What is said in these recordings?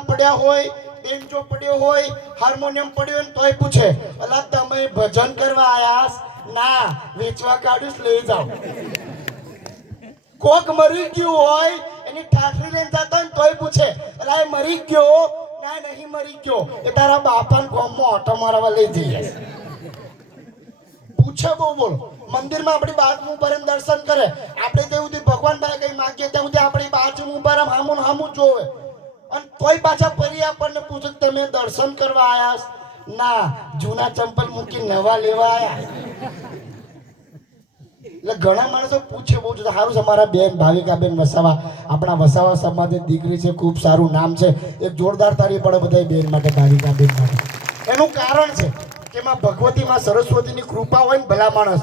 પડ્યા હોય, બેન્ચો પડ્યો હોય, હાર્મોનિયમ પડ્યો હોય તોય પૂછે, અલા તમે ભજન કરવા આયા? ના, વેચવા કાઢ્યું લઈ જાઓ. કોક મરી ગયું હોય એની ઠાઠરી લઈને જતા હોય તોય પૂછે, અલા એ મરી ગયો? ના, નહીં મરી ગયો, એ તારા બાપાને ગામમાં ઓટો મારવા લઈ જઈએ. પૂછે બહુ બોલો. મંદિરમાં આપણી બાજુ ઉપર દર્શન કરે, આપણે તો એવું ભગવાન પાસે કઈ માંગીએ ત્યાં સુધી આપણી બાજુ ઉપર હામું હામું જોવે, અને તોય પાછા ફરી આપણને પૂછે તમે દર્શન કરવા આયા? ના, જૂના ચંપલ મૂકી નવા લેવા આયા. એટલે ઘણા માણસો પૂછે બહુ સારું છે. મારા બેન ભાવિકાબેન વસાવા, આપણા વસાવા સમાજની દીકરી છે, ખૂબ સારું નામ છે. એક જોરદાર તાળી પડે બધા બેન માટે, ભાવિકાબેન માટે. એનું કારણ છે કે માં ભગવતી માં સરસ્વતીની કૃપા હોય ને, ભલા માણસ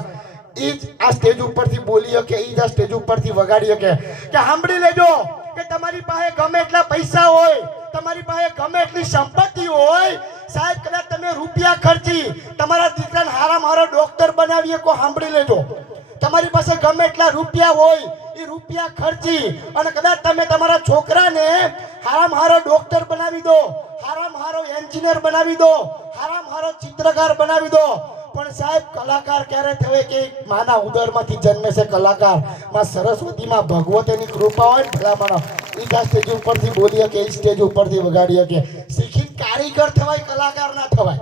એ જ આ સ્ટેજ ઉપરથી બોલી શકે, એ જ આ સ્ટેજ ઉપરથી વગાડી શકે કે સાંભળી લેજો કે તમારી પાસે ગમે એટલા પૈસા હોય, તમારી પાસે ગમે એટલી સંપત્તિ હોય, સાહેબ કદાચ તમે રૂપિયા ખર્ચી તમારા દીકરાને હારામાં હારો ડોક્ટર બનાવીએ કો, સાંભળી લેજો. તમારી પાસે ગમે એટલા રૂપિયા હોય, એ રૂપિયા ખર્ચી અને કદાચ તમે તમારા છોકરાને હારામાં હારો ડોક્ટર બનાવી દો, હારામાં હારો એન્જિનિયર બનાવી દો, હારામાં હારો ચિત્રકાર બનાવી દો, પણ સાહેબ કલાકાર ક્યારે થવે કે માના ઉદરમાંથી જન્મે છે કલાકાર. માં સરસ્વતીમાં ભગવતીની કૃપા હોય ને, ભલા માણસ એ જ સ્ટેજ ઉપરથી બોલી શકે, એ સ્ટેજ ઉપરથી વગાડી શકે. શીખી કારીગર થવાય, કલાકાર ના થવાય.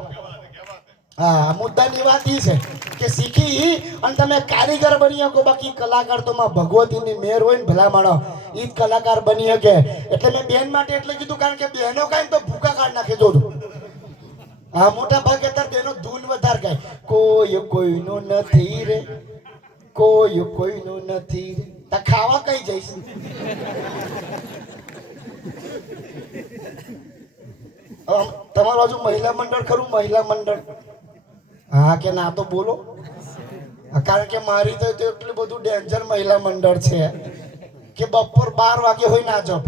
હા, મુદ્દાની વાત એ છે કે શીખી અને તમે કારીગર બની શકો, બાકી કલાકાર તો માં ભગવતીની મેર હોય ને, ભલા માણસ એ જ કલાકાર બની શકે. એટલે મેં બેન માટે એટલે કીધું, કારણ કે બહેનો કાંઈ તો ભૂકા કાઢ નાખે. જોજો, હા, મોટા ભાગે અત્યારે બેનો ધૂન વધારે ગાય, કોઈ કોઈનું નથી રે, કોઈ કોઈનું નથી રે. તા ખાવા કઈ જઈશ? તમારું બાજુ મહિલા મંડળ ખરું? મહિલા મંડળ? હા કે ના તો બોલો. કારણ કે મારી તો એટલું બધું ડેન્જર મહિલા મંડળ છે કે બપોર 12 વાગે હોય ના જાવ,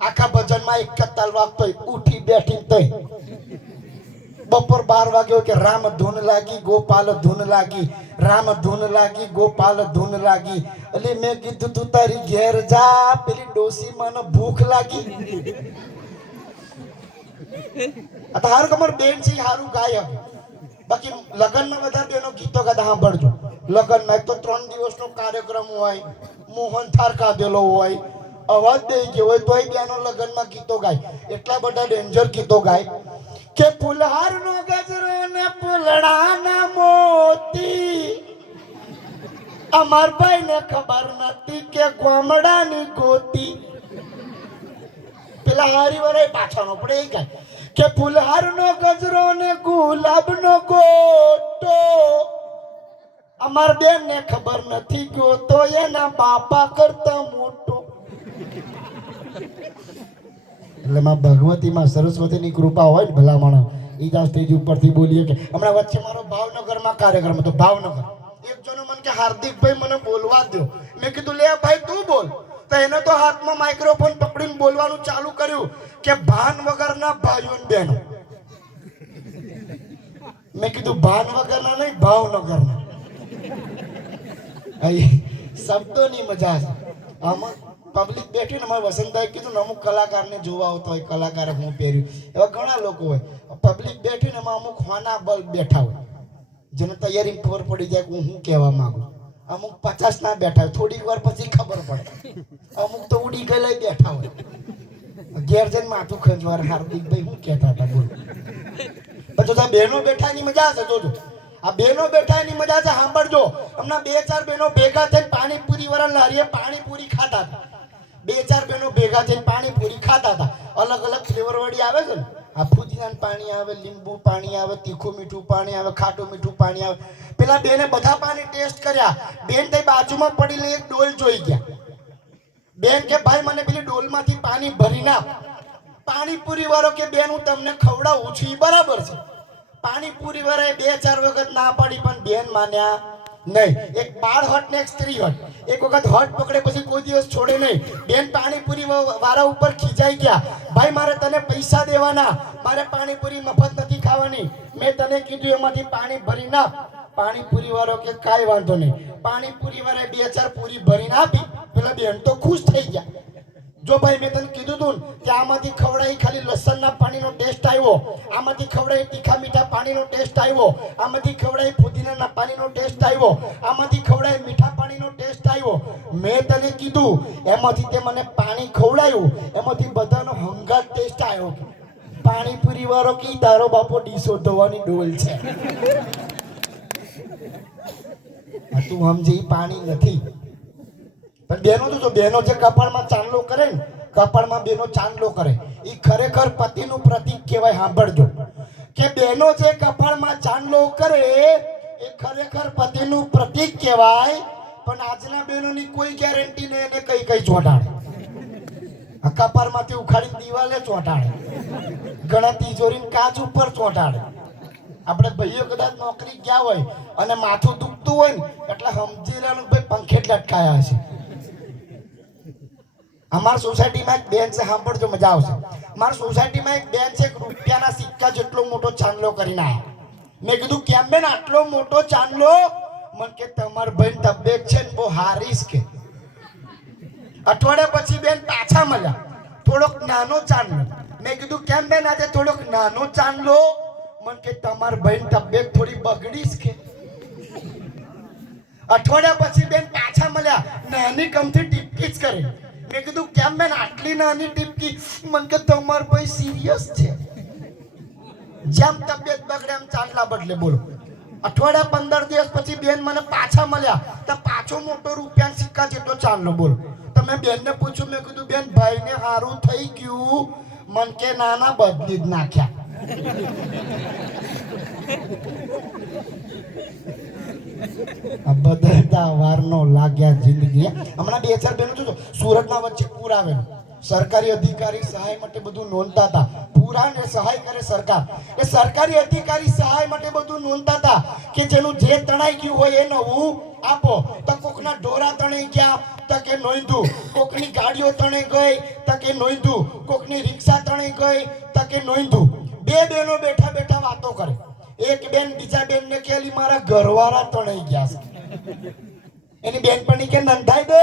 આખા ભજનમાં એક જ તાલ વાગતો હોય, ઉઠી બેઠી તોય. બપોર 12 વાગે હોય કે રામ ધૂન લાગી, ગોપાલ ધૂન લાગી, રામ ધૂન લાગી, ગોપાલ ધૂન લાગી. એટલે મેં કીધું તું તારી ઘેર જા, પેલી ડોસી મને ભૂખ લાગી. હારું કમર બેન છે, હારું ગાય. બાકી લગ્નમાં બધા બેનો ગીતો ગાતા સાંભળજો. લગ્નમાં એક તો 3 દિવસનો કાર્યક્રમ હોય, મોહન થાર કાઢેલો હોય, અવાજ દઈ ગયો હોય, તોય બેનો લગ્નમાં ગીતો ગાય. એટલા બધા ડેન્જર ગીતો ગાય કે ફુલહાર નો ગજરો ને ફૂલડા ના મોતી, અમાર ભાઈ ને ખબર નથી કે ગોમડાની ગોતી. પેલા હારી વરે પાછાનો પડે એ ગાય કે ફુલહાર નો ગજરો ને ગુલાબ નો ગોટો, અમાર બેન ને ખબર નથી ગયો તો એના બાપા કરતા મોટો. એટલે માં ભગવતીમાં સરસ્વતીની કૃપા હોય ને, ભલા માણસ એ જ સ્ટેજ ઉપરથી બોલીએ કે હમણાં વચ્ચે મારો ભાવનગરમાં કાર્યક્રમ હતો. ભાવનગર એક જણો મને કે હાર્દિકભાઈ મને બોલવા દો. મેં કીધું લે ભાઈ તું બોલ. તો એને તો હાથમાં માઇક્રોફોન પકડીને બોલવાનું ચાલુ કર્યું કે ભાન વગરના ભાઈઓ ને બહેનો. મેં કીધું ભાન વગરના નહીં, ભાવનગરના. શબ્દોની મજા છે. આમાં પબ્લિક બેઠી ને, અમારે વસંતભાઈ કીધું ને, અમુક કલાકારને જોવા આવતો હોય, કલાકારે હું પહેર્યું, એવા ઘણા લોકો હોય. પબ્લિક બેઠી ને એમાં અમુક હોના બલ્બ બેઠા હોય, જેને તૈયારી ખબર પડી જાય કે હું શું કહેવા માંગુ. અમુક 50 ના બેઠા હોય, થોડીક વાર પછી ખબર પડે. અમુક તો ઉડી ગયેલા બેઠા હોય, ઘેર જઈને માથું ખંજવાર, હાર્દિકભાઈ શું કહેતા હતા બોલો. પછી આ બહેનો બેઠા એની મજા છે. જોજો, આ બહેનો બેઠા એની મજા છે. સાંભળજો, હમણાં 2-4 બહેનો ભેગા થઈને પાણીપુરી વાળા લારીએ પાણીપુરી ખાતા હતા. 2-4 બહેનો ભેગા થઈને પાણીપુરી ખાતા હતા. અલગ અલગ ફ્લેવર વાળી આવે છે ને, આ ફુદીનાનું પાણી આવે, લીંબુ પાણી આવે, તીખું મીઠું પાણી આવે, ખાટું મીઠું પાણી આવે. પેલા બેને બધા પાણી ટેસ્ટ કર્યા. બેન તે બાજુમાં પડેલી એક ડોલ જોઈ ગયા. બેન કે ભાઈ મને પેલી ડોલમાંથી પાણી ભરી નાખ. પાણીપુરી વાળો કે બેન હું તમને ખવડાવું છું, બરાબર છે. પાણીપુરી વાળાએ 2-4 વખત ના પાડી, પણ બેન માન્યા નહીં. એક બાળ હટ ને એક સ્ત્રી હટ, એક વખત હટ પકડે પછી કોઈ દિવસ છોડે નહીં. બેન પાણીપુરી વાળા ઉપર ખીજાઈ ગયા, ભાઈ મારે તને પૈસા દેવાના, મારે પાણીપુરી મફત નથી ખાવાની, મેં તને કીધું એમાંથી પાણી ભરી નાખ. પાણીપુરી વાળો કે કાંઈ વાંધો નહીં. પાણીપુરી વાળાએ 2-4 પૂરી ભરીને આપી. પેલા બેન તો ખુશ થઈ ગયા. જો ભાઈ મેં તને કીધું તું કે આમાંથી ખવડાવી ખાલી લસણના પાણીનો ટેસ્ટ આવ્યો, આમાંથી ખવડાવી તીખા મીઠા પાણીનો ટેસ્ટ આવ્યો, આમાંથી ખવડાવી પુદીનાના પાણીનો ટેસ્ટ આવ્યો, આમાંથી ખવડાવી મીઠા પાણીનો ટેસ્ટ આવ્યો. મેં તને કીધું એમાંથી તે મને પાણી ખવડાવ્યું, એમાંથી બધાનો હંગાત ટેસ્ટ આવ્યો. પાણીપુરી વાળો કી તારો બાપો ડીશો ધોવાની ડોલ છે. તું સમજે પાણી નથી. પણ બેનો તો બેનો જે કપાળમાં ચાંદલો કરે ને, કપાળમાં બેનો ચાંદલો કરે, એ ખરેખર પતિનું પ્રતીક કહેવાય. સાંભળજો કે બેનો જે કપાળમાં ચાંદલો કરે એ ખરેખર પતિનું પ્રતીક કહેવાય. પણ આજના બેનોની કોઈ ગેરંટી નહીં એને કઈ કઈ ચોંટાડે. આ કપાળમાંથી ઉખાડીને દિવાલે ચોંટાડે, ઘણા તિજોરીને કાચ ઉપર ચોંટાડે. આપણે ભાઈઓ કદાચ નોકરી ગયા હોય અને માથું દુખતું હોય ને એટલે સમજી લેવાનું ભાઈ પંખે જ લટકાયા હશે. અમારી સોસાયટીમાં એક બેન છે, સાંભળજો મજા આવશે. મારી સોસાયટીમાં એક બેન છે, રૂપિયાના સિક્કા જેટલો મોટો ચાંદલો કરીને આવ્યા. મેં કીધું કેમ બેન આટલો મોટો ચાંદલો? મને કે તમારી બેન તબિયત છે ને બહુ હારીશ કે. અઠવાડિયા પછી બેન પાછા મળ્યા, થોડોક નાનો ચાંદલો. મેં કીધું કેમ બેન આજે થોડોક નાનો ચાંદલો? મને કે તમારી બેન તબિયત થોડી બગડીશ કે. અઠવાડિયા પછી બેન પાછા મળ્યા, નાની કમથી ટીપકી જ કરી. મેં કીધું કેમ બેન આટલી નાની ટીપકી? મને કે તમાર ભાઈ સિરિયસ છે. જેમ તબિયત બગડે એમ ચાંદલા બદલે. બોલો, અઠવાડિયા 15 દિવસ પછી બેન મને પાછા મળ્યા તો પાછો મોટો રૂપિયા સિક્કા જેટલો ચાંદલો. બોલો, તો મેં બેનને પૂછ્યું, મેં કીધું બેન ભાઈને સારું થઈ ગયું? મન કે નાના બદલી જ નાખ્યા. બદલતા વારનો લાગ્યા જિંદગી. હમણાં 2-4 બેનો જોજો, સુરતના વચ્ચે પૂર આવેલું. સરકારી અધિકારી સહાય માટે બધું નોંધતા હતા. પૂરાને સહાય કરે સરકાર. એ સરકારી અધિકારી સહાય માટે બધું નોંધતા હતા કે જેનું જે તણાઈ ગયું હોય એ નવું આપો. તો કોકના ઢોરા તણાઈ ગયા તો કે નોંધું, કોકની ગાડીઓ તણાઈ ગઈ તો કે નોંધું, કોકની રિક્ષા તણાઈ ગઈ તો કે નોંધું. બે બેનો બેઠા બેઠા વાતો કરે. એક બેન બીજા બેન ને કે મારા ઘરવાળા તણાઈ ગયા છે. એની બેનપણી કે નંધાઈ દે.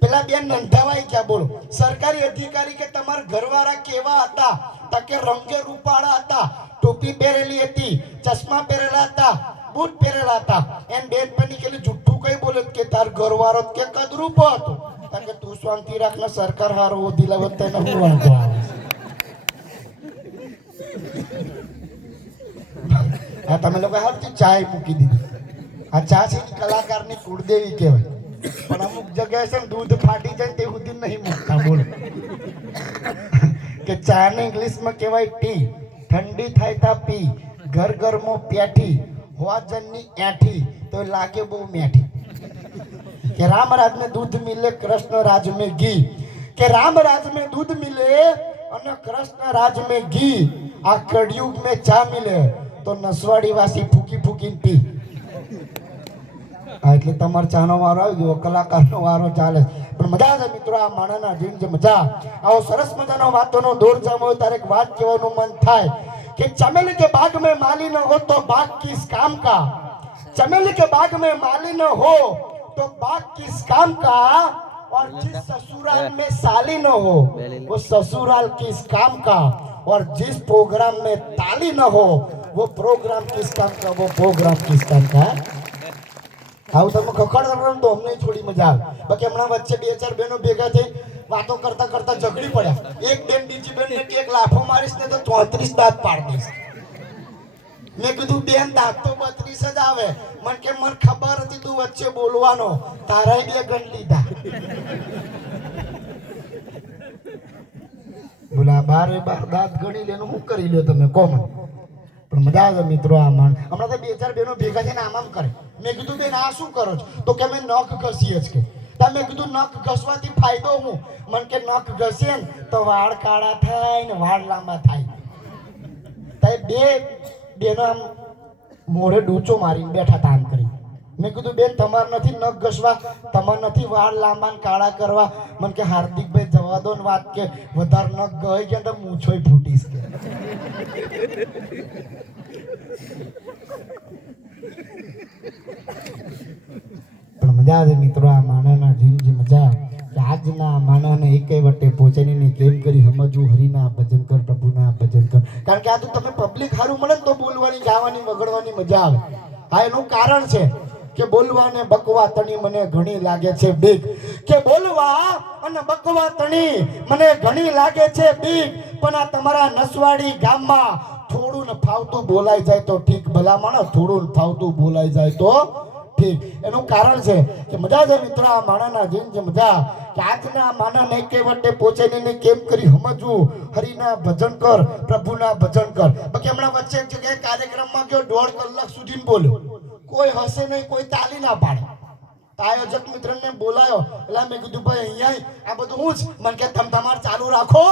પેલા બેન નંધાવાઈ ગયા. બોલો, સરકારી અધિકારી કે તમારા ઘરવાળા કેવા હતા? તો કે રંગે રૂપાળા હતા, ટોપી પહેરેલી હતી, ચશ્મા પહેરેલા હતા, બૂટ પહેરેલા હતા. એન બેનપણી કે જુઠ્ઠું કઈ બોલે કે તાર ઘરવાળો કે કદરૂપો હતો? તો કે તું શાંતિ રાખ ને, સરકાર હારો ઓધીલા વત્તે ને હું વાંધો આવે. આ તમે લોકો હાલથી ચાય મૂકી દીધી. આ ચા છે કલાકારની કુળદેવી કહેવાય. પણ અમુક જગ્યાએ છે ને દૂધ ફાટી જાય તે સુધી નહીં મૂકતા. બોલો કે ચા ને ઇંગ્લિશમાં કહેવાય ટી. ઠંડી થાય તા પી, ઘર ઘરમાં પેઠી, હોજનની એઠી તો લાગે બહુ મેઠી. કે રામ રાજ में दूध मिले, कृष्ण राज में घी. કે राम राज में दूध मिले અને કૃષ્ણ રાજ में घी. આ કળયુગ में ચા મિલે તો નસવાડી વાસી ફૂકી ફૂકીને પી. એટલે તમારે ચાનો વારો આવી ગયો, કલાકારનો વારો ચાલે. પણ મજા આવે મિત્રો, આ માણસના જીવન છે મજા. આવો સરસ મજાનો વાતોનો દોર જામો ત્યારે એક વાત કહેવાનું મન થાય કે चमेली के बाग में माली न हो तो बाग किस काम का. चमेली के बाग में माली न हो तो बाग किस काम का. और जिस ससुराल में साली न हो वो ससुराल किस काम का. और जिस प्रोग्राम में ताली न हो वो प्रोग्राम किस काम का. वो प्रोग्राम किस काम का. આવું તમે ખખડ તો અમને થોડી મજા આવે. બાકી હમણાં વચ્ચે 2-4 બહેનો ભેગા થઈ વાતો કરતા કરતા ઝઘડી પડ્યા. એક બેન બીજી બેન ને એક લાફો મારીશ ને તો 34 દાંત પાડી દઈશ. મેં કીધું બેન દાંત તો 32 જ આવે. મને કે મને ખબર હતી તું વચ્ચે બોલવાનો, તારાય 2 ગણ લીધા. બોલા 12 દાંત ગણી લેનું હું કરી લ્યો તમે કોમન. પણ મજા આવે મિત્રો. આ માણ હમણાં તો 2-4 બહેનો ભેગા થઈને આમ કરે. મેં કીધું બેન આ શું કરો છો? તો કે મેં નખ ઘસીએ જ કે. તમે કીધું નખ ઘસવાથી ફાયદો હું? મને કે નખ ઘસીએ ને તો વાળ કાળા થાય ને વાળ લાંબા થાય. તો બે બેનો આમ મોઢે ડૂચો મારીને બેઠા હતા આમ કરી. મેં કીધું બેન તમારે નથી નખ ઘસવા, તમારે નથી વાળ લાંબા ને કાળા કરવા. મને કે હાર્દિકભાઈ જવા દો ને વાત, કે વધારે નખ ગઈ ગયા તો મૂછોય ફૂટીશ કે. પણ મજા આવે મિત્રો આ માણાના જીવની મજા કે આજના માણાને એકે વટે પહોંચીને કેમ કરી સમજવું હરિના ભજન કર પ્રભુના ભજન કર કારણ કે આ તો તમે પબ્લિક સારું મળે ને તો બોલવાની ગાવાની વગડવાની મજા આવે હા એનું કારણ છે કે બોલવા અને બકવા તણી મને ઘણી લાગે છે બીક કે બોલવા અને બકવા તણી મને ઘણી લાગે છે બીક પણ આ તમારા નસવાડી ગામમાં થોડું ને ફાવતું બોલાઈ જાય તો ઠીક ભલા માણસ થોડું ને ફાવતું બોલાઈ જાય તો ઠીક એનું કારણ છે કે મજા છે મિત્ર આ માણાના જીન જે મજા કે આજના માણાને કે વટે પહોંચે ને કેમ કરી સમજવું હરિના ભજન કર પ્રભુના ભજન કર બાકી હમણાં વચ્ચે એક જગ્યાએ કાર્યક્રમમાં ગયો 1.5 કલાક સુધી બોલ્યો કોઈ હશે નહીં કોઈ તાલી ના પાડે આયોજક મિત્રને બોલાયો એટલે મેં કીધું ભાઈ અહીંયા આ બધું હું જ મને કે તમે તમારે ચાલુ રાખો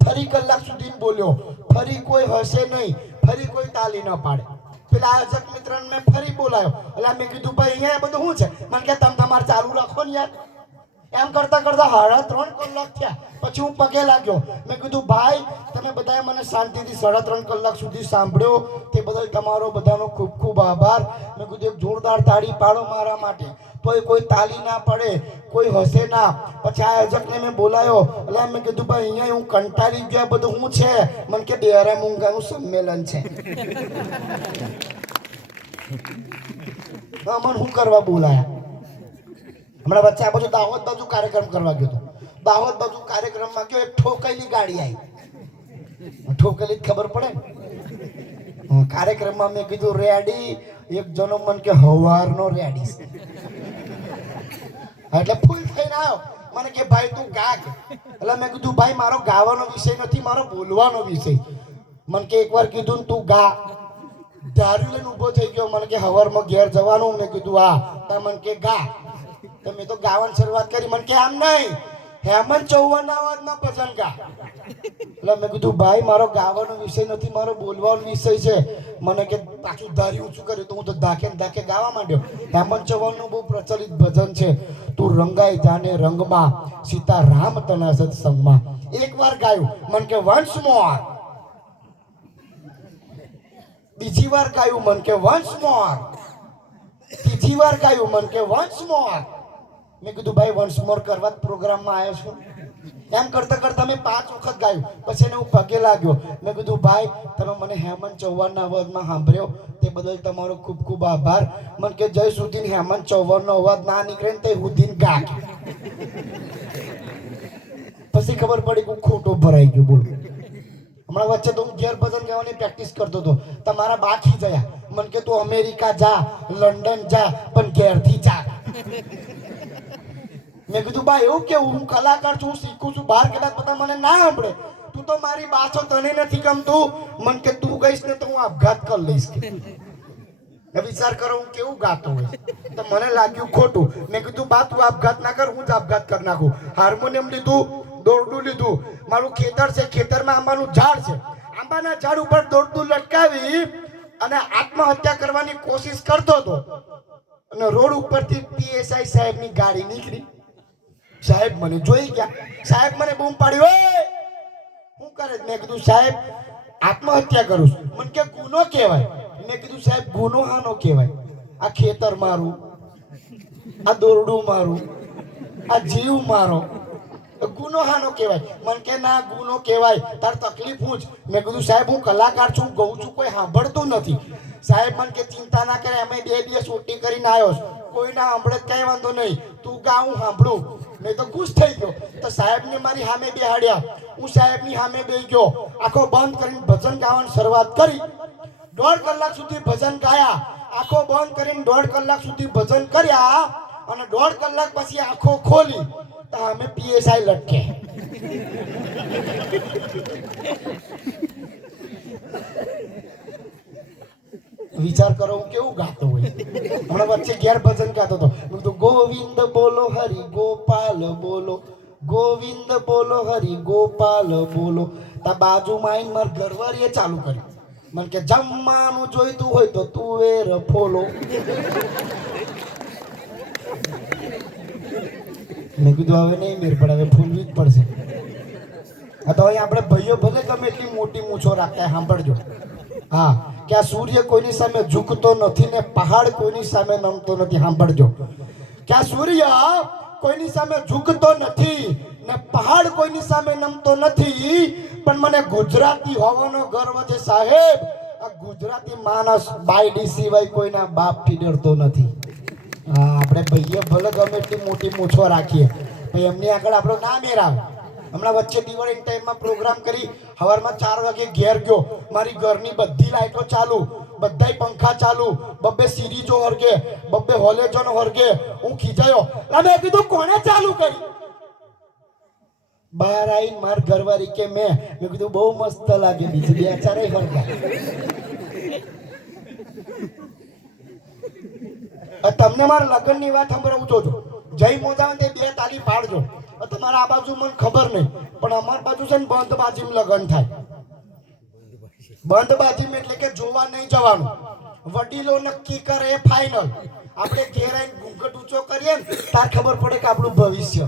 ફરી કલાક સુધી બોલ્યો ફરી કોઈ હશે નહીં ફરી કોઈ તાલી ના પાડે પેલા આયોજક મિત્રને મેં ફરી બોલાયો એટલે મેં કીધું ભાઈ અહીંયા બધું હું છે મને કે તમે તમારે ચાલુ રાખો ને યાર એમ કરતા કરતા 3.5 કલાક થયા પછી હું પગે લાગ્યો મેં કીધું ભાઈ તમે બધાએ મને શાંતિથી 3.5 કલાક સુધી સાંભળ્યો તે બદલ તમારો બધાનો ખૂબ ખૂબ આભાર મેં કીધું એક જોરદાર તાળી પાડો મારા માટે તોય કોઈ તાલી ના પડે કોઈ હસે ના પછી આયોજકને મેં બોલાયો એટલે મેં કીધું ભાઈ અહીંયા હું કંટાળી ગયા બધું હું છે મને કે બેરા મૂંગાનું સંમેલન છે મને શું કરવા બોલાયા હમણાં વચ્ચે આ બાજુ દાહોદ બાજુ કાર્યક્રમ કરવા ગયો હતો દાહોદ બાજુ કાર્યક્રમમાં ગયો એક ઠોકેલી ગાડી આવી ઠોકેલી ખબર પડે ને કાર્યક્રમમાં મેં કીધું રેડી એક જણો મન કે હવારનો રેડી એટલે ફૂલ થઈને આવ્યો મને કે ભાઈ તું ગા એટલે મેં કીધું ભાઈ મારો ગાવાનો વિષય નથી મારો બોલવાનો વિષય મને કે એકવાર કીધું ને તું ગા ધાર્યું લઈને ઊભો થઈ ગયો મને કે હવારમાં ઘેર જવાનું મેં કીધું હા તા મને કે ગા તો મેં તો ગાવાની શરૂઆત કરી મને કે આમ નહીં હેમંત ચૌહાણના અવાજમાં ભજન ગા એટલે મેં કીધું ભાઈ મારો ગાવાનો વિષય નથી મારો બોલવાનો વિષય છે મને કે પાછું ધાર્યું શું કર્યું તો હું તો ધાકે ધાકે ગાવા માંડ્યો હેમંત ચૌહાણનું બહુ પ્રચલિત ભજન છે તું રંગાઈ જાને રંગમાં સીતા રામ તના સત્સંગમાં એકવાર ગાયું મને કે વન્સ મોર બીજી વાર ગાયું મન કે વન્સ મોર ત્રીજી વાર ગાયું મન કે વન્સ મોર મેં કીધું ભાઈ વન્સ મોર કરવા જ પ્રોગ્રામમાં આવ્યો છું એમ કરતા કરતા મેં 5 વખત ગાયું પછી એને હું પગે લાગ્યો મેં કીધું ભાઈ તમે મને હેમંત ચૌહાણના અવાજમાં સાંભળ્યો તે બદલ તમારો ખૂબ ખૂબ આભાર મને કે જય સુધી હેમંત ચૌહાણનો અવાજ ના નીકળે ને તે સુધી ગા પછી ખબર પડી કે ખોટો ભરાઈ ગયો બોલ હમણાં વચ્ચે તો હું ઘેર ભજન ગાવાની પ્રેક્ટિસ કરતો હતો તમારા બાકી જયા મને કે તું અમેરિકા જા લંડન જા પણ ઘેરથી જા મેં કીધું બા એવું કેવું હું કલાકાર છું શીખું છું બહાર કદાચ બધા મને ના સાંભળે તું તો મારી બાછો તને નથી ગમતું મને કે તું ગઈશ ને તો હું આપઘાત કરી લઈશ વિચાર કરો હું કેવું ગાતો હોય તો મને લાગ્યું ખોટું મેં કીધું બા તું આપઘાત ના કર હું જ આપઘાત કરી નાખું હાર્મોનિયમ લીધું દોરડું લીધું મારું ખેતર છે ખેતરમાં આંબાનું ઝાડ છે આંબાના ઝાડ ઉપર દોરડું લટકાવી અને આત્મહત્યા કરવાની કોશિશ કરતો હતો અને રોડ ઉપરથી પીએસઆઈ સાહેબની ગાડી નીકળી સાહેબ મને જોઈ ગયા સાહેબ મને બૂમ પાડી ઓય શું કરે મેં કીધું સાહેબ આત્મહત્યા કરું છું મને કે ગુનો કહેવાય મેં કીધું સાહેબ ગુનો હાનો કહેવાય આ ખેતર મારું આ દોરડું મારું આ જીવ મારો ગુનો હાનો કહેવાય મને કે ના ગુનો કહેવાય તાર તકલીફ હું જ મેં કીધું સાહેબ હું કલાકાર છું ગઉં છું કોઈ સાંભળતું નથી સાહેબ મને કે ચિંતા ના કરે અમે 2 દિવસ ઓટી કરીને આવ્યો છું કોઈ ના સાંભળે કઈ વાંધો નહીં તું ગા હું સાંભળું મેં તો ખુશ થઈ ગયો તો સાહેબને મારી સામે બેહાડ્યા હું સાહેબની સામે બેસી ગયો આખો બંધ કરીને ભજન ગાવાની શરૂઆત કરી 1.5 કલાક સુધી ભજન ગાયા આખો બંધ કરીને 1.5 કલાક સુધી ભજન કર્યા અને 1.5 કલાક પછી આંખો ખોલી તો અમે પીએસઆઈ લટકે વિચાર કરો હું કેવું ગાતો હોય હમણાં વચ્ચે ઘેર ભજન ગાતો હતો મેં કીધું ગોવિંદ બોલો હરિ ગોપાલ બોલો ગોવિંદ બોલો હરિ ગોપાલ બોલો તા બાજુમાં આવીને માર ઘરવાળીએ ચાલુ કર્યું મને કે જમવાનું જોઈતું હોય તો તુવેર ફોલો મેં કીધું હવે નહીં મેર પડે હવે ફૂલવી જ પડશે આ તો અહીં આપણે ભાઈઓ ભલે ગમે એટલી મોટી મૂછો રાખતા સાંભળજો હા કે આ સૂર્ય કોઈની સામે ઝૂકતો નથી ને પહાડ કોઈની સામે નમતો નથી. સાંભળજો કે આ સૂર્ય કોઈની સામે ઝૂકતો નથી ને પહાડ કોઈની સામે નમતો નથી, પણ મને ગુજરાતી હોવાનો ગર્વ છે સાહેબ. આ ગુજરાતી માણસ બાયડી સિવાય કોઈના બાપથી ડરતો નથી. આપણે ભાઈએ ભલે ગમે એટલી મોટી મૂછો રાખીએ, ભાઈ એમની આગળ આપણો ના મેરાવ. હમણાં વચ્ચે દિવાળી ટાઈમમાં પ્રોગ્રામ કરી, સવારમાં 4 વાગે ઘેર ગયો, મારી ઘરની બધી લાઈટો ચાલુ, બધાય પંખા ચાલુ, બબ્બે સિરીજો હરગે, બબ્બે હોલેજોનો હરગે. હું ખીજાયો, મેં કીધું કોણે ચાલુ કરી? બહાર આવીને માર ઘરવાળી કે મેં કીધું બહુ મસ્ત લાગે, બીજી 2-4 હરગા. તમને મારા લગ્નની વાત સંભળાવું જોજો, જય મોજાવે તે 2 તાળી પાડજો. તમારા આ બાજુ મને ખબર નહીં, પણ અમાર બાજુ છે ને બંધ બાજીમાં લગ્ન થાય. બંધ બાજીમાં એટલે કે જોવા નહીં જવાનું, વડીલો નક્કી કરે એ ફાઇનલ. આપણે ઘેર આવીને ઘૂંઘટ ઊંચો કરીએ ને તાર ખબર પડે કે આપણું ભવિષ્ય.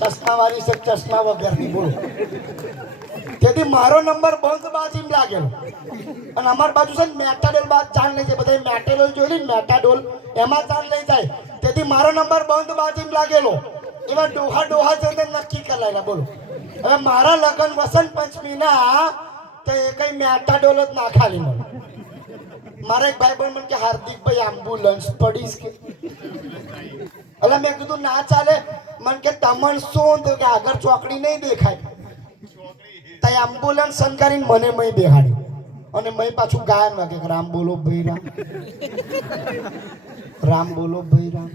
ચશ્મા વાળી છે, ચશ્મા વગરની. બોલો, તેથી મારો નંબર બંધ બાજીમાં લાગેલો. અને અમાર બાજુ છે ને મેટાડોલ બાદ જાન લઈ જાય, બધા મેટાડોલ જોઈ ને, મેટાડોલ એમાં જાન લઈ જાય. તેથી મારો નંબર બંધ બાજીમાં લાગેલો. એવા ડોહા છે નક્કી કરાયેલા. બોલો, હવે મારા લગ્ન વસંત પંચમીના તો એ કઈ મેટાડોલ જ ના ખાલી મળે. મારા એક ભાઈ બન મને કે હાર્દિકભાઈ એમ્બ્યુલન્સ પડીશ કે, એટલે મેં કીધું ના ચાલે. મને કે તમન શું તો કે આગળ ચોકડી નહીં દેખાય, તો એમ્બ્યુલન્સ સંકારીને મને મય બેહાડ્યું. અને મય પાછું ગાયન વાગે રામ બોલો ભાઈ રામ, રામ બોલો ભાઈ રામ.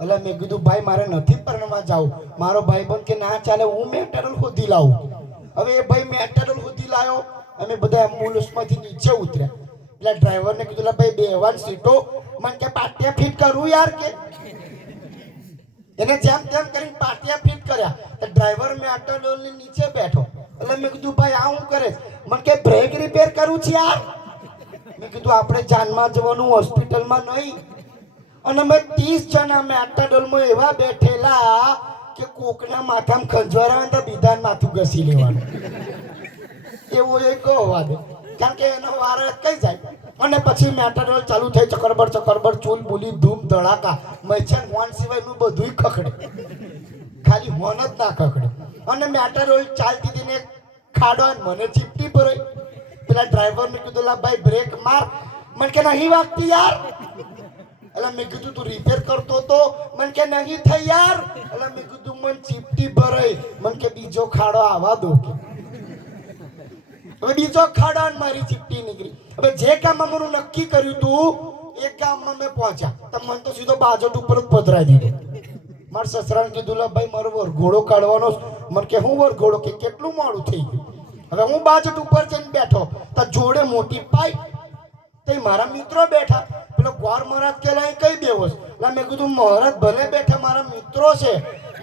એટલે મેં કીધું ભાઈ મારે નથી પરણવા જાવું. મારો ભાઈ બંધ કે ના ચાલે, હું મેટેરિયલ શોધી લાવું. હવે એ ભાઈ મેટેરિયલ શોધી લાવ્યો. અમે બધા એમ્બ્યુલન્સમાંથી નીચે ઉતર્યા. એટલે ડ્રાઈવરને કીધું ભાઈ 2 સીટો, મને કે પાટિયા ફિટ કરું યાર કે. એને જેમ તેમ કરીને પાટિયા ફિટ કર્યા. તો ડ્રાઈવર મેટેરિયલની નીચે બેઠો. એટલે મેં કીધું ભાઈ આ હું કરે? મને કે બ્રેક રિપેર કરું છે યાર. મેં કીધું આપણે જાનમાં જવાનું, હોસ્પિટલમાં નહીં. અને મેં 30 જણા મેટાડોલમાં એવા બેઠેલા કે કોકના માથામાં ખંજવારા તો બીજાને માથું ઘસી લેવાનું. એવો એ કહવા દે, કારણ કે એનો વાર કઈ જાય. અને પછી મેટાડોલ ચાલુ થઈ, ચકરબર ચૂલ બોલી ધૂમ ધડાકા. મચ્છર હોન સિવાયનું બધું ખખડે, ખાલી હોન જ ના ખખડે. અને મેટાડોલ ચાલતી હતી ને ખાડો મને ચીપટી ભરાઈ. પેલા ડ્રાઈવરને કીધું ભાઈ બ્રેક માર. મને કે નહીં વાગતી યાર. એટલે મેં કીધું તું રિપેર કરતો તો? મને કે નહીં થઈ યાર. એટલે મેં કીધું મને ચીપટી ભરાઈ. મને કે બીજો ખાડો આવા દો. હવે બીજો ખાડો અને મારી ચીપટી નીકળી. હવે જે કામમાં મારું નક્કી કર્યું તું એ કામમાં મેં પહોંચ્યા, તો મને તો સીધો બાજટ ઉપર જ પધરાઈ દીધો. મારા સસરાને કીધું ભાઈ મારો વરઘોડો કાઢવાનો. મને કે હું વરઘોડો? કે કેટલું મોડું થઈ ગયું. હવે હું બાજટ ઉપર જઈને બેઠો, તો જોડે મોટી પાઇપ, તો મારા મિત્રો બેઠા. પેલો ગોર મહારાજ કે અહીં કઈ બેવો છે? એટલે મેં કીધું મહારાજ ભલે બેઠા, મારા મિત્રો છે.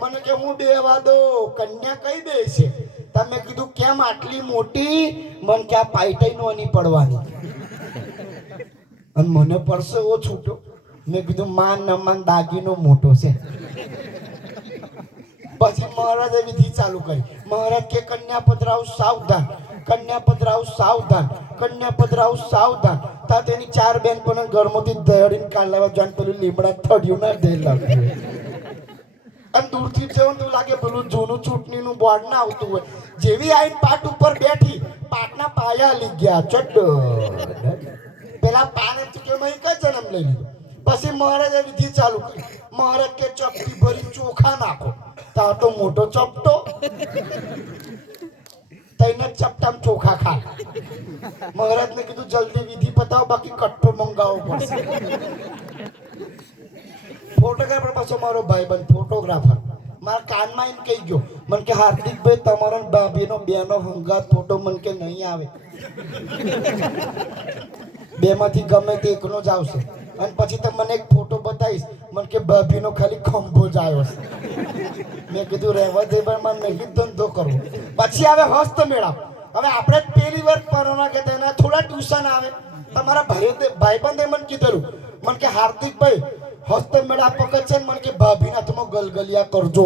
મને કે હું બેવા દો, કન્યા કઈ બે છે? તમે કીધું કેમ આટલી મોટી? મને કે આ પાઇટાઈ નો નહીં પડવાની. અને મને પડશે એવો છૂટો. મેં કીધું માન ન માન દાગીનો મોટો છે. પછી મહારાજે વિધિ ચાલુ કરી. મહારાજ કે કન્યા પધરાવ સાવધાન, કન્યા પધરાવ સાવધાન, કન્યા પધરાવ સાવધાન. તા તેની 4 બેન પણ ઘરમાંથી દયડીને કાઢ લાવવા જાણ. પેલું લીમડા થડ્યું ના દે લાગતું. અને દૂરથી જવું તો લાગે પેલું જૂનું ચૂંટણીનું બોર્ડ ના આવતું હોય. જેવી આઈને પાટ ઉપર બેઠી, પાટના પાયા લઈ ગયા ચડ્ડો. પેલા પાને કે મેં કઈ જન્મ લઈ લીધો. પછી મહારાજે વિધિ ચાલુ કરી. મહારાજ કે ચપટી ભરી ચોખા નાખો. તા તો મોટો ચપટો, તઈને ચપટામાં ચોખા ખા. મહારાજને કીધું જલ્દી વિધિ પતાવો, બાકી કટ્ટો મંગાવવો પડશે. ફોટોગ્રાફર પાછો મારો ભાઈબંધ ફોટોગ્રાફર મારા કાનમાં એમ કહી ગયો. મને કે હાર્દિકભાઈ તમારો ભાભીનો બેનો હંગાત ફોટો મને કે નહીં આવે. 2 માંથી ગમે તે એકનો જ આવશે. અને પછી તો મને એક ફોટો બતાવીશ. મને કે ભાભીનો ખાલી ખંભો જ આવ્યો છે. મેં કીધું રહેવા દે ભાઈ, મને નહીં ધંધો કરવો. પછી આવે હસ્ત મેળાપ. હવે આપણે પેલી વાર પરણા કે તેના થોડા ટ્યુશન આવે. તમારા ભાઈબંધે મને કીધેલું. મને કે હાર્દિકભાઈ હસ્ત મેળાપ પકડ છે. મને કે ભાભીના તમે ગલગલિયા કરજો.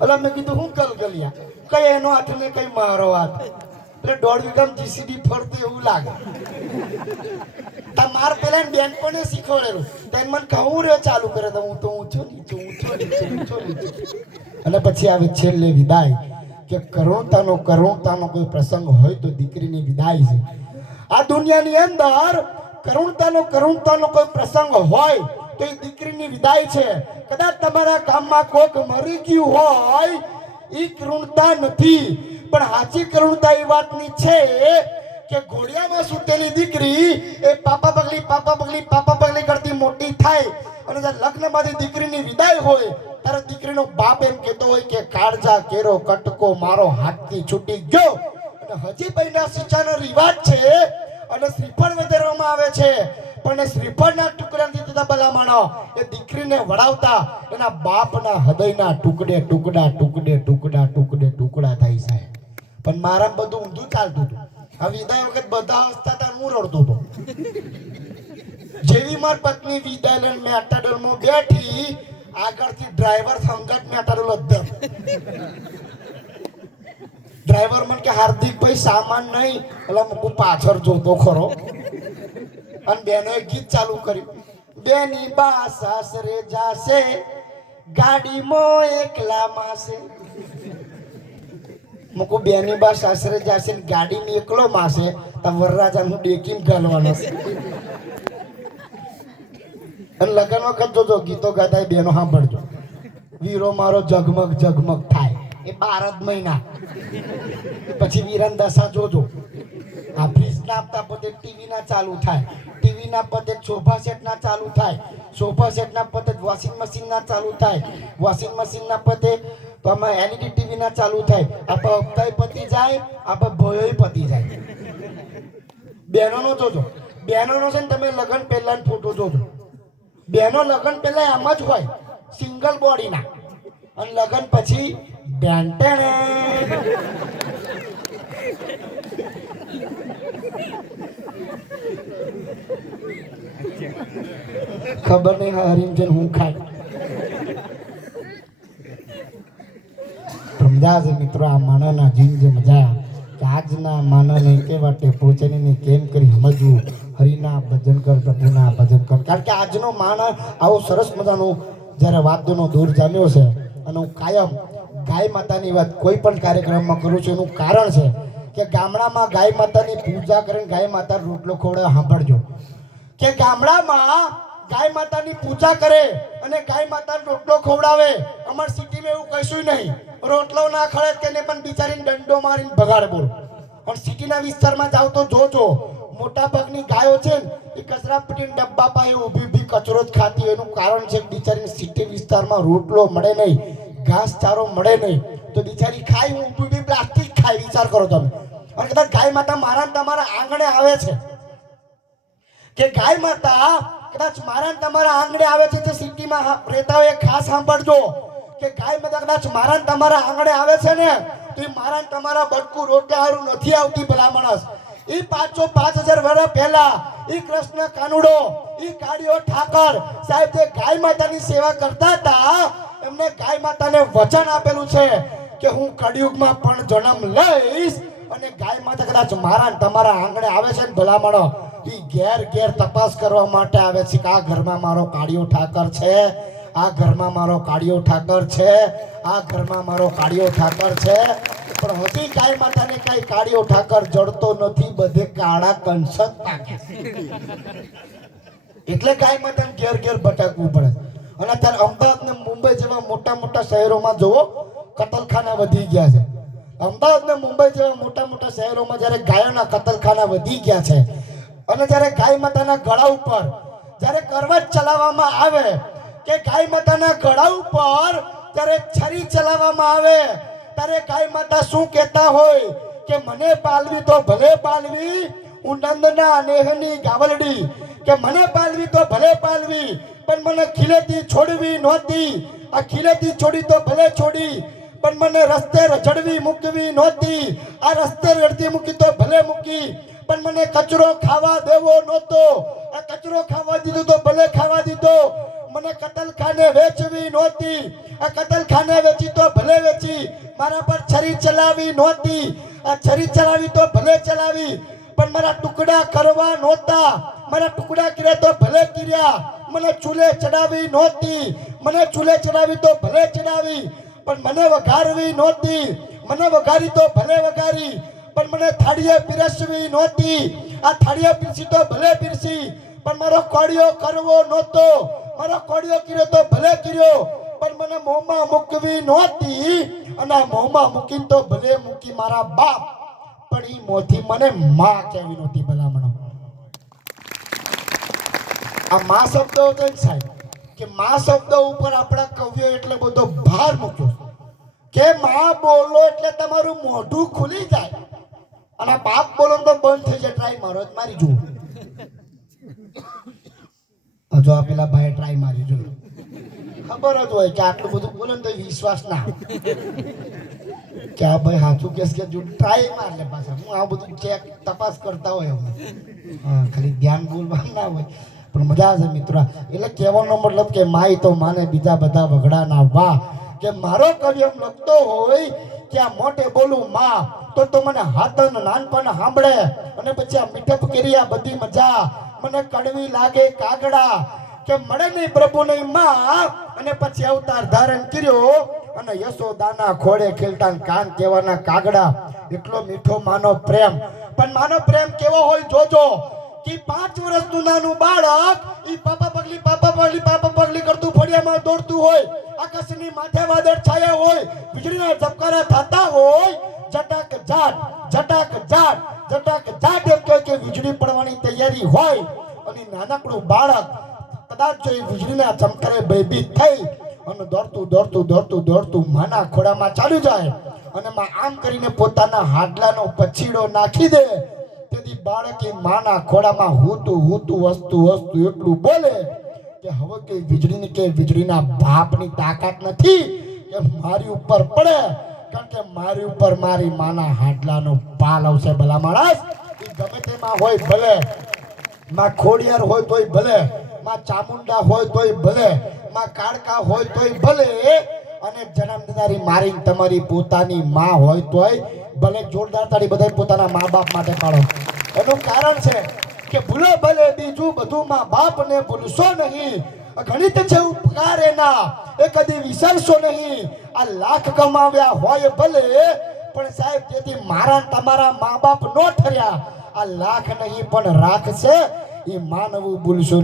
એટલે મેં કીધું હું ગલગલિયા? કઈ એનો હાથ ને કઈ મારો હાથ. એટલે 1.5 વીઘામાં જીસીબી ફરતું એવું લાગે. તમાર પેલા બેન પણ શીખવાડેલું તેને મને કહું રે ચાલુ કરે તો હું તો ઊંચો નીચો. અને પછી આવે છેલ્લે વિદાય કે કરુણતાનો કોઈ પ્રસંગ હોય તો દીકરીની વિદાય છે. આ દુનિયાની અંદર કરુણતાનો કોઈ પ્રસંગ હોય તો એ દીકરીની વિદાય છે. કદાચ તમારા ગામમાં કોક મરી ગયું હોય એ કરુણતા નથી, પણ સાચી કરુણતા એ વાતની છે કે ઘોડિયામાં સૂતેલી દીકરી એ પાપા પગલી કરતી મોટી થાય અને જ્યારે લગ્નમાંથી દીકરીની વિદાય હોય ત્યારે દીકરીનો બાપ એમ કહેતો હોય કે કાળજા કેરો કટકો મારો હાથથી છૂટી ગયો. અને હજી પૈના સિંચાનો રિવાજ છે અને શ્રીફળ વધારવામાં આવે છે, પણ શ્રીફળના ટુકડાથી થતા ભલામણો એ દીકરીને વડાવતા એના બાપના હૃદયના ટુકડા થાય છે. પણ મારા બધું ઊંધું ચાલતું હતું. આ વિદાય વખત બધા હસતા હતા, હું રડતો હતો. જેવી મારી પત્ની વિદાય લઈને મેટાડોરમાં બેઠી, આગળથી ડ્રાઈવર સંગત મેટાડોર અધ્ધર. ડ્રાઈવર મને કે હાર્દિકભાઈ સામાન નહીં, એટલે હું પાછળ જોતો ખરો. અને બેનોએ ગીત ચાલુ કર્યું, બેની બા સાસરે જાશે ગાડીમાં એકલા માસે. મુકુ બેની બા સાસરે જાશે ને ગાડીમાં એકલો માસે તો વરરાજાનું ડેકીમ ગાલવાના છે. અને લગન વખત જોજો ગીતો ગાતા બેનો સાંભળજો. વીરો મારો ઝગમગ થાય એ 12 મહિના પછી વીરન દશા જોજો. આ ફ્રીજ ના આપતા પતે ટીવી ના ચાલુ થાય, ટીવી ના પતે સોફા સેટ ના ચાલુ થાય, સોફા સેટ ના પતે વોશિંગ મશીન ના ચાલુ થાય, વોશિંગ મશીન ના પતે તો આમાં એલઈડી ટીવી ના ચાલુ થાય. આપણે હપ્તાય પતી જાય, આપણે ભયોય પતી જાય. બહેનોનો જોજો, બહેનોનો છે ને તમે લગ્ન પહેલા ફોટો જોજો. બહેનો લગ્ન પહેલા આમ જ હોય સિંગલ બોડીના, અને લગ્ન પછી બેન્ટેણે. ખબર નહીં હરીમજન હું ખાય. સમજા છે મિત્રો, આ માનવના જીવ જે મજા કે આજના માનવને કેવા ટેપો છે ને કેમ કરી સમજવું. હરિના ભજન કર, પ્રભુના ભજન કર. કારણ કે આજનો માનવ આવો સરસ મજાનો જ્યારે વાતનો દૂર જામ્યો છે. અને હું કાયમ ગાય માતાની વાત કોઈ પણ કાર્યક્રમમાં કરું છું. એનું કારણ છે કે ગામડામાં ગાય માતાની પૂજા કરીને ગાય માતા રોટલો ખવડાવે. સાંભળજો કે ગામડામાં ગાય માતાની પૂજા કરે અને ગાય માતાને રોટલો ખવડાવે. અમારી સિટીમાં એવું કશું નહીં. રોટલો ના ખડે તેને પણ બિચારીને દંડો મારીને ભગાડે. બોલો. પણ સિટીના વિસ્તારમાં જાવ તો જોજો મોટા ભાગની ગાયો છે ને એ કચરા પેટીના ડબ્બા પાસે ઊભી કચરો જ ખાતી હોય. એનું કારણ છે કે બિચારીને સિટી વિસ્તારમાં રોટલો મળે નહીં, ઘાસ ચારો મળે નહીં, તો બિચારી ખાય ઊભી પ્લાસ્ટિક ખાય. વિચાર કરો તમે. અને કદાચ ગાય માતા મારા તમારા આંગણે આવે છે, કે ગાય માતા કદાચ મારા તમારા આંગણે આવે છે, જે સિટીમાં રહેતા હોય ખાસ સાંભળજો કે ગાય માતા કદાચ મારા તમારા આંગણે આવે છે ને તો એ મારા તમારા બટકું રોટલા હારું નથી આવતી. ભલા માણસ એ 5,000 વર્ષ પહેલા એ કૃષ્ણ કાનુડો, એ કાળીઓ ઠાકર સાહેબ જે ગાય માતાની સેવા કરતા હતા, એમને ગાય માતાને વચન આપેલું છે કે હું કળિયુગમાં પણ જન્મ લઈશ અને ગાય માતા કદાચ મારા તમારા આંગણે આવે છે ને ભલામણો એ ઘેર તપાસ કરવા માટે આવે છે કે આ ઘરમાં મારો કાળિયો ઠાકર છે, આ ઘરમાં મારો કાળિયો ઠાકર છે, આ ઘરમાં મારો કાળિયો ઠાકર છે. પણ હજી ગાય માતાને કઈ કાળિયો ઠાકર જડતો નથી, બધે કાળા કંસત પાકે. એટલે ગાય માતાને ઘેર ભટકવું પડે. અને અત્યારે અમદાવાદ ને મુંબઈ જેવા મોટા શહેરોમાં જુઓ કતલખાના વધી ગયા છે. અમદાવાદ ને મુંબઈ જેવા મોટા શહેરોમાં જ્યારે ગાયોના કતલખાના વધી ગયા છે અને જ્યારે ગાય માતાના ગળા ઉપર જ્યારે કરવત ચલાવવામાં આવે કે ગાય માતાના ગળા ઉપર જ્યારે છરી ચલાવવામાં આવે ત્યારે ગાય માતા શું કહેતા હોય કે મને પાલવી તો ભલે પાલવી, હું નંદના નેહની ગાવલડી, કે મને પાલવી તો ભલે પાલવી પણ મને ખીલેથી છોડવી નહોતી. આ ખીલેથી છોડી તો ભલે છોડી પણ મને રસ્તે રઝળવી મૂકવી નહોતી. આ રસ્તે રડતી મૂકી તો ભલે મૂકી પણ મને કચરો ખાવા દેવો નહોતો. આ કચરો ખાવા દીધો તો ભલે ખાવા દીધો, મને કતલખાને વેચવી નહોતી. આ કતલખાને વેચી તો ભલે વેચી, મારા પર છરી ચલાવી નહોતી. આ છરી ચલાવી તો ભલે ચલાવી, પણ મારા ટુકડા કરવા નહોતા. મારા ટુકડા કર્યા તો ભલે કર્યા, મને ચૂલે ચડાવી નહોતી. મને ચૂલે ચડાવી તો ભલે ચડાવી, પણ મને વઘારવી નહોતી. મને વઘારી તો ભલે વઘારી, પણ મને થાળીએ પીરસવી નહોતી. આ થાળીએ પીરસી તો ભલે પીરસી, પણ મારો કોડિયો કરવો નહોતો. મારો કોડિયો કર્યો તો ભલે કર્યો, પણ મને મોંમાં મૂકવી નહોતી. અને મોંમાં મૂકીને તો ભલે મૂકી મારા બાપ, પણ ઈ મોથી મને માં કહેવી નહોતી ભલામણો. આ માં શબ્દ હતો ને સાહેબ, કે માં શબ્દ ઉપર આપણા કવિઓ એટલે બધો ભાર મૂક્યો કે માં બોલો એટલે તમારું મોઢું ખુલી જાય, અને બાપ બોલો તો બંધ થઈ જાય. ટ્રાય મારો મારી જુઓ, હજુ આ પેલા ભાઈ ટ્રાય મારી જુઓ. ખબર જ હોય કે આટલું બધું બોલે ને તો વિશ્વાસ ના કે આ ભાઈ સાચું કેસ કે જો ટ્રાય માર લે પાછા. હું આ બધું ચેક તપાસ કરતા હોય હા, ખાલી ધ્યાન બોલવા ના હોય, પણ મજા આવે મિત્રો. એટલે કહેવાનો મતલબ કે માય તો માને બીજા બધા વગડા ના વાહ. કે મારો કવિ એમ લખતો હોય કે આ મોટે બોલું માં તો મને હાથન નાનપણ સાંભળે, અને પછી આ મીઠપ કરી આ બધી મજા મને કડવી લાગે કાગડા. કે મળે નહીં પ્રભુ નહીં માં, અને પછી અવતાર ધારણ કર્યો, અને યશોદાના ખોડે ખેલતા કાન કહેવાના કાગડા. એટલો મીઠો માનો પ્રેમ. પણ માનો પ્રેમ કેવો હોય જોજો, કે 5 વર્ષનું નાનું બાળક ઈ પાપા પગલી કરતું ફળિયામાં દોડતું હોય, આકાશની માથે વાદળ છાયા હોય, વીજળીના ઝબકારા થતા હોય, જટાક જાટ એમ કહે કે વીજળી પડવાની તૈયારી હોય, અને નાનકડું બાળક કદાચ જો એ વીજળીના ચમકારે ભયભીત થઈ અને દોડતું માના ખોડામાં ચાલ્યું જાય, અને માં આમ કરીને પોતાના હાડલાનો પછીડો નાખી દે. તેથી બાળક એ માના ખોડામાં હૂતું વસ્તુ એટલું બોલે કે હવે કે વીજળીના બાપની તાકાત નથી કે મારી ઉપર પડે, કારણ કે મારી ઉપર મારી માના હાડલાનો પાલ આવશે. ભલા માણસ એ ગમે તેમાં હોય ભલે, માં ખોડિયાર હોય તોય ભલે, માં ચામુંડા હોય તોય ભલે, માં કાળકા હોય તોય ભલે, અને જન્મ દેનારી મારી તમારી પોતાની માં હોય તોય ભલે. જોરદાર તાળી બધા પોતાના મા બાપ માટે પાડો. એનું કારણ છે કે ભૂલો ભલે બીજું બધું માં બાપને ભૂલશો નહીં. ગણિત છે ઉપકાર એના, એ કદી વિસરશો નહીં. આ લાખ કમાવ્યા હોય ભલે, પણ સાહેબ તેથી મારા તમારા મા બાપ નો ઠર્યા. આ લાખ નહીં પણ રાખ છે, એ માનવું ભૂલશો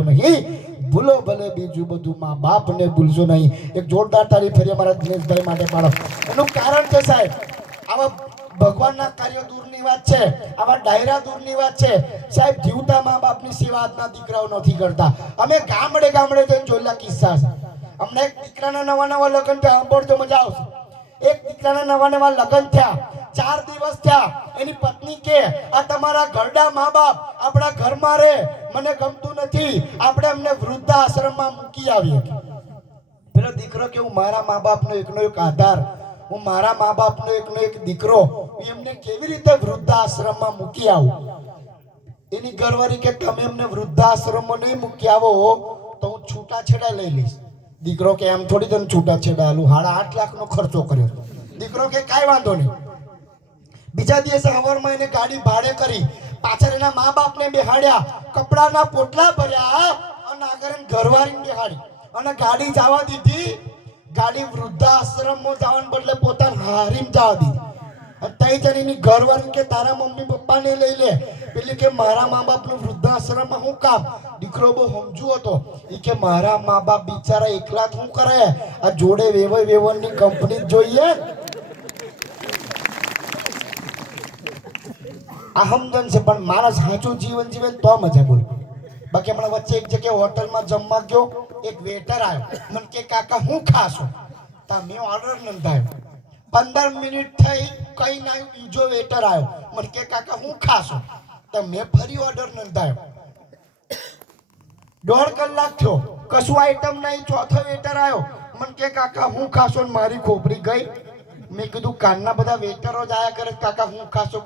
નહીં. ભૂલો ભલે બીજું બધું માં બાપને ભૂલશો નહીં. એક જોરદાર તાળી ફરી અમારા દિનેશભાઈ માટે પાડો. એનું કારણ છે સાહેબ, આવા ભગવાનના કાર્યો દૂરની વાત છે, આવા ડાયરા દૂરની વાત છે સાહેબ. જીવતા મા બાપની સેવા આજના દીકરાઓ નથી કરતા. અમે ગામડે જઈને જોયેલા કિસ્સા છે. અમને એક દીકરાના નવા લગ્ન થયા, સાંભળજો મજા આવશે. એક દીકરાના નવા લગ્ન થયા, 4 દિવસ થયા, એની પત્ની કે આ તમારા ઘરડા મા બાપ આપણા ઘરમાં રહે, મને ગમતું નથી, આપણે એમને વૃદ્ધાશ્રમમાં મૂકી આવીએ. પેલો દીકરો કે હું મારા મા બાપનો એકનો એક આધાર, હું મારા મા બાપનો એકનો એક દીકરો, એમને કેવી રીતે વૃદ્ધાશ્રમમાં મૂકી આવું? એની ઘરવાળી કે તમે એમને વૃદ્ધાશ્રમમાં નહીં મૂકી આવો તો હું છૂટાછેડા લઈ લઈશ. દીકરો કે એમ થોડી તને છૂટાછેડા આલું, 8.5 લાખનો ખર્ચો કર્યો. દીકરો કે કાંઈ વાંધો નહીં. બીજા દિવસે સવારમાં એને ગાડી ભાડે કરી, પાછળ એના મા બાપને બેહાડ્યા, કપડાના પોટલા ભર્યા, અને આગળ ઘરવાળીને બેહાડી અને ગાડી જવા દીધી. ગાડી વૃદ્ધાશ્રમમાં જવાને બદલે પોતાના હારીમ જવા દીધી. તઈ જણીની ઘરવાળી કે તારા મમ્મી પપ્પાને લઈ લે. પેલી કે મારા મા બાપનું વૃદ્ધાશ્રમમાં શું કામ? દીકરો બહુ સમજુ હતો. એ કે મારા મા બાપ બિચારા એકલા શું કરે, આ જોડે વેવરની કંપની જોઈએ. આ સમજણ છે, પણ માણસ સાચું જીવન જીવે તો મજા બોલ. બાકી હમણાં વચ્ચે એક જગ્યાએ હોટલમાં જમવા ગયો, એક વેટર આવ્યો, મને કે કાકા હું ખાશો? મેં ઓર્ડર નોંધાયો. 15 મિનિટ થઈ, કઈ ના આવ્યું, બીજો વેટર આવ્યો, મને કે કાકા હું ખાશો? મેં ફરી ઓર્ડર નોંધાયો. 1.5 કલાક થયો, કશું આઈટમ નહીં. ચોથો વેટર આવ્યો, મને કે કાકા હું ખાશો? મારી ખોપરી ગઈ. મેં કીધું કાનના બધા વેટરો જ આયા કરે, કાકા હું ખાશો?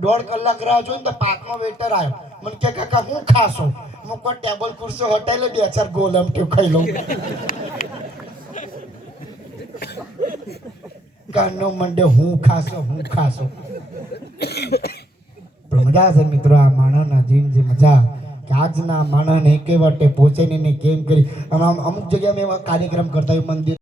1.5 કલાક રાહ જોઈને તો 5મો વેટર આવ્યો, મને કે કાકા હું ખાશો? હું કોઈ ટેબલ ખુરશી હટાઈ લે, 2-4 ગોલમ ખાઈ લઉં. કાનો મંડે હું ખાશો પણ મજા છે મિત્રો આ માણસના જીન જે મજા કે આજના માણસને એકે વાટે પહોંચીને કેમ કરી અમુક જગ્યાએ એવા કાર્યક્રમ કરતા હોય મંદિર